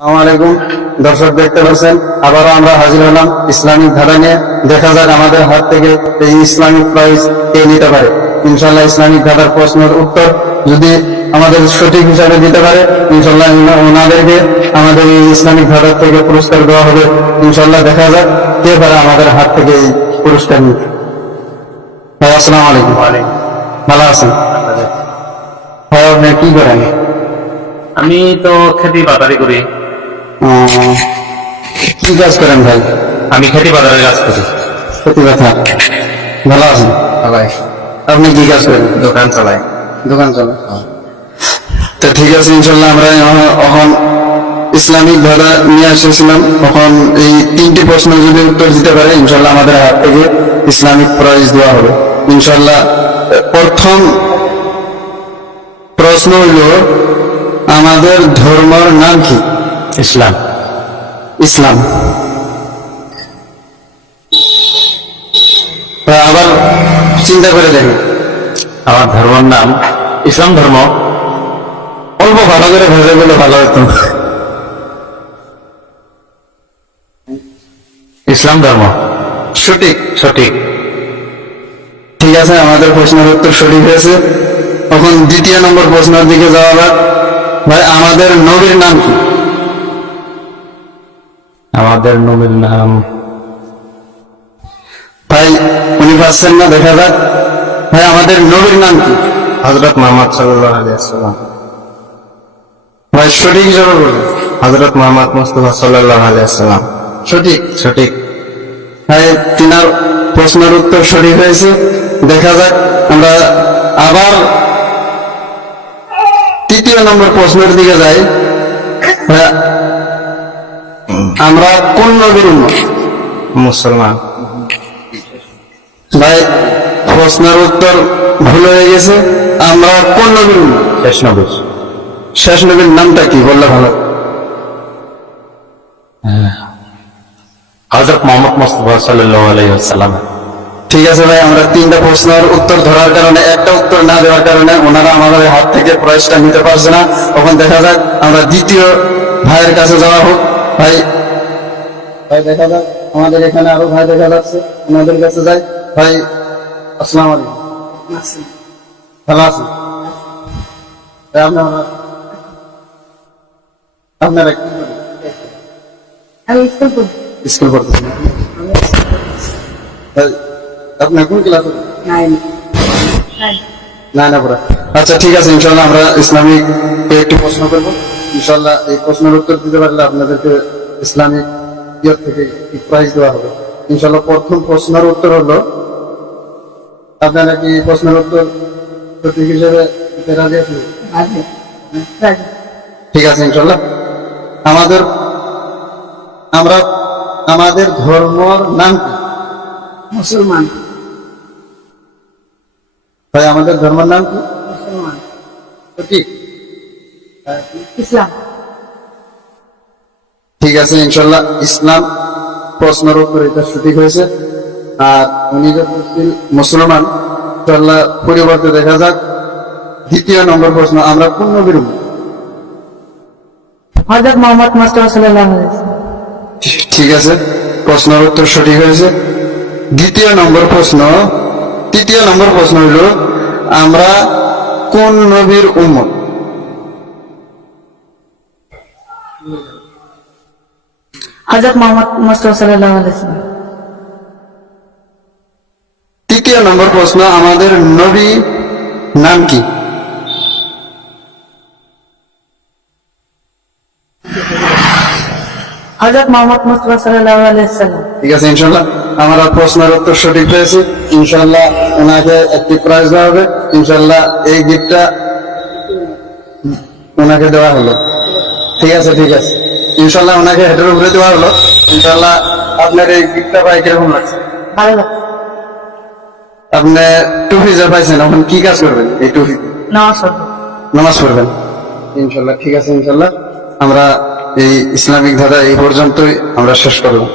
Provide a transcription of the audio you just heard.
আলাইকুম। দর্শক দেখতে পাচ্ছেন আবারও আমরা হাজির হলাম ইসলামিক ধারা নিয়ে। দেখা যাক আমাদের হাত থেকে এই ইসলামিক প্রাইজ কে নিতে পারে। ইনশাল্লাহ ইসলামিক ধারার প্রশ্নের উত্তর যদি আমাদের সঠিক হিসাবে দিতে পারে ইনশাল্লাহ ওনাদেরকে আমাদের এই ইসলামিক ধারার থেকে পুরস্কার দেওয়া হবে। ইনশাল্লাহ দেখা যাক কে পারে আমাদের হাত থেকে এই পুরস্কার নিতে। ভাই আসসালামু আলাইকুম। ভালো আছেন? ভাই আপনি কি করেন? আমি তো খেতি বাদারি করি। কি কাজ করেন ভাই? আমি খেতি বাদারের কাজ করি। সত্যি কথা ভালো আছেন? আপনি কি কাজ করেন? দোকান চালাই। দোকান চলে তো ঠিক আছে ইনশাল্লাহ আমরা এখন- এখন ইসলামিক ধারা নিয়ে এসেছিলাম তখন এই তিনটি প্রশ্ন যদি উত্তর দিতে পারে ইনশাল্লাহ আমাদের হাত থেকে ইসলামিক প্রাইজ দেওয়া হবে। ইনশাল্লাহ প্রথম প্রশ্ন হইল আমাদের ধর্মের নাম কি? ইসলাম। ইসলাম। আবার চিন্তা করে দেখেন। আমার ধর্মের নাম ইসলাম ধর্ম। অল্প ভালো করে ভেবে গেলে ভালো হতো। ইসলাম ধর্ম। সঠিক সঠিক। ঠিক আছে, আমাদের প্রশ্নের উত্তর সঠিক হয়েছে। তখন দ্বিতীয় নম্বর প্রশ্নের দিকে যাওয়া ভাই, আমাদের নবীর নাম কি? আমাদের নবীর নাম। ভাই উনি পাচ্ছেন না দেখা যাক। ভাই আমাদের নবীর নাম কি? হজরত মোহাম্মদ সাল্লাহ আলিয়াল্লাম ভাই সঠিক হিসাবে বলুন। হজরত মোহাম্মদ মুস্তফা সাল্লাহ আলিয়াল্লাম সঠিক? সঠিক। ভাই তিনার প্রশ্নের উত্তর সঠিক হয়েছে। দেখা যাক আমরা আবার তৃতীয় নম্বর প্রশ্নের দিকে যাই। আমরা কোন নবীর উন্মত মুসলমান। ভাই প্রশ্নের উত্তর ভুল হয়ে গেছে। আমরা কোন নবীর উম্মত? শেষ নবী। শেষ নবীর নামটা কি? বললে ভালো। হজরত মোহাম্মদ মুস্তফা সাল্লাহ আলাইসাল্লাম ঠিক আছে ভাই আমরা তিনটা প্রশ্নের উত্তর ধরার কারণে একটা উত্তর না দেওয়ার কারণে ওনারা আমাদের হাত থেকে প্রাইজটা নিতে পারছে না। তখন দেখা যাক আমরা দ্বিতীয় ভাইয়ের কাছে যাওয়া হোক। ভাই ভাই দেখা যাক। আমাদের এখানে আরও ভাই দেখা যাচ্ছে। ওনাদের কাছে যাই। ভাই আসসালামু আলাইকুম। ভালো আছেন? আপনারা আপনারা কি আমি স্কুল পড়ি। স্কুল পড়তেছেন আপনার কোন ক্লাসে নাইন। না না পড়া। আচ্ছা ঠিক আছে ইনশাল্লাহ আমরা ইসলামিক একটি প্রশ্ন করব। ইনশাল্লাহ এই প্রশ্নের উত্তর দিতে পারলে আপনাদেরকে ইসলামিক ইয়ের থেকে প্রাইজ দেওয়া হবে? ইনশাল্লাহ প্রথম প্রশ্নের উত্তর হলো আপনারা কি প্রশ্নের উত্তর সঠিক হিসেবে রাজি আছেন? ঠিক আছে ইনশাল্লাহ আমাদের আমরা আমাদের ধর্মর নাম কি? মুসলমান। ভাই আমাদের ধর্মের নাম কি? মুসলমান। সঠিক। ইসলাম। ঠিক আছে ইনশাল্লাহ ইসলাম প্রশ্নের উত্তর এটা সঠিক হয়েছে। আর উনি মুসলমান ইনশাল্লাহ পরিবর্তে দেখা যাক। দ্বিতীয় নম্বর প্রশ্ন আমরা কোন নবীর উম্মত? হজরত মোহাম্মদ মুস্তফা সাল্লাল্লাহু আলাইহি ঠিক আছে প্রশ্নের উত্তর সঠিক হয়েছে। দ্বিতীয় নম্বর প্রশ্ন তৃতীয় নম্বর প্রশ্ন হইল আমরা কোন নবীর উম্মত? হজরত মোহাম্মদ মুস্তফা তৃতীয় নম্বর প্রশ্ন আমাদের নবী নাম কি? হজরত মোহাম্মদ মুস্তফা সাল্লাল্লাহু আলাইহি ঠিক আছে ইনশাল্লাহ আমার প্রশ্নের উত্তর সঠিক হয়েছে। ইনশাল্লাহ ওনাকে একটি প্রাইজ দেওয়া হবে। ইনশাল্লাহ এই গিফটটা ওনাকে দেওয়া হলো। ঠিক আছে ঠিক আছে। ইনশাল্লাহ ওনাকে হেডের উপরে দেওয়া হলো। ইনশাল্লাহ আপনার এই গিফটটা পাই কীরকম লাগছে? ভালো লাগছে। আপনি টুপি যা পাইছেন এখন কি কাজ করবেন এই টুপি? নামাজ নামাজ পড়বেন। ইনশাল্লাহ ঠিক আছে ইনশাল্লাহ আমরা এই ইসলামিক ধারা এই পর্যন্তই আমরা শেষ করলাম।